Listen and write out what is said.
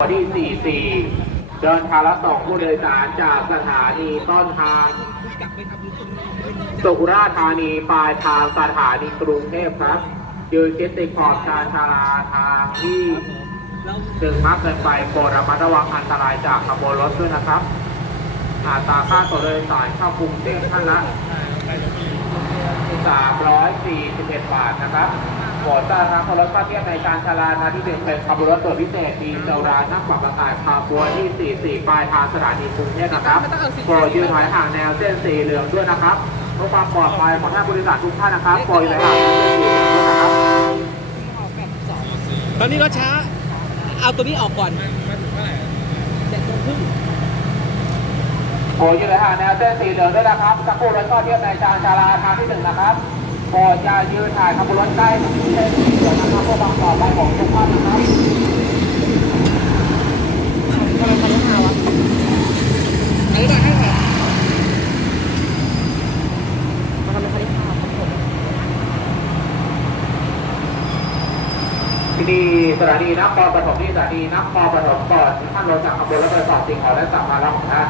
ที่ 44 เดินทางรับส่งผู้โดยสารจากสถานีต้นทาง สุราษฎร์ธานีปลายทางสถานีกรุงเทพครับยืนคิดติดขอบชานชาลาทางที่ถึงมากเกินไปโปรดระมัดระวังอันตรายจากขบวนรถด้วยนะครับอัตราค่าตัวโดยสารเข้ากรุงเทพท่านละาทนะครับโปรดทราบครับรถข้าเทียบในการชาลาทางที่หนึ่งเป็นขบวนรถตรวจพิเศษดีเซลรานักปรับอากาศขบวนที่ 44 ปลายทางสถานีกรุงเทพนะครับโปรดยืนถอยห่างแนวเส้นสีเหลืองด้วยนะครับเพื่อความปลอดภัยของท่านผู้โดยสารทุกท่านนะครับโปรดยืนถอยห่างแนวเส้นสีเหลืองด้วยนะครับตอนนี้ก็ช้า เอาตัวนี้ออกก่อนเจ็ดโมงครึ่งโปรดยืนถอยห่างแนวเส้นสีเหลืองด้วยนะครับสักครู่รถข้าเทียบในการชาลาทางที่หนึ่งนะครับ โปรดอย่ายืนถ่ายขบวนรถใกล้เส้นสีเหลืองนะครับเพื่อความปลอดภัยของทุกท่านนะครับทำไมเขาต้องมาวะอันนี้ได้ให้แถมมาทำไมเขาได้ข้าวครับผมที่นี่สถานีนครปฐมที่สถานีนครปฐมก่อนท่านลงจากขบวนรถไฟต่อสิ่งของและสัมภาระของท่าน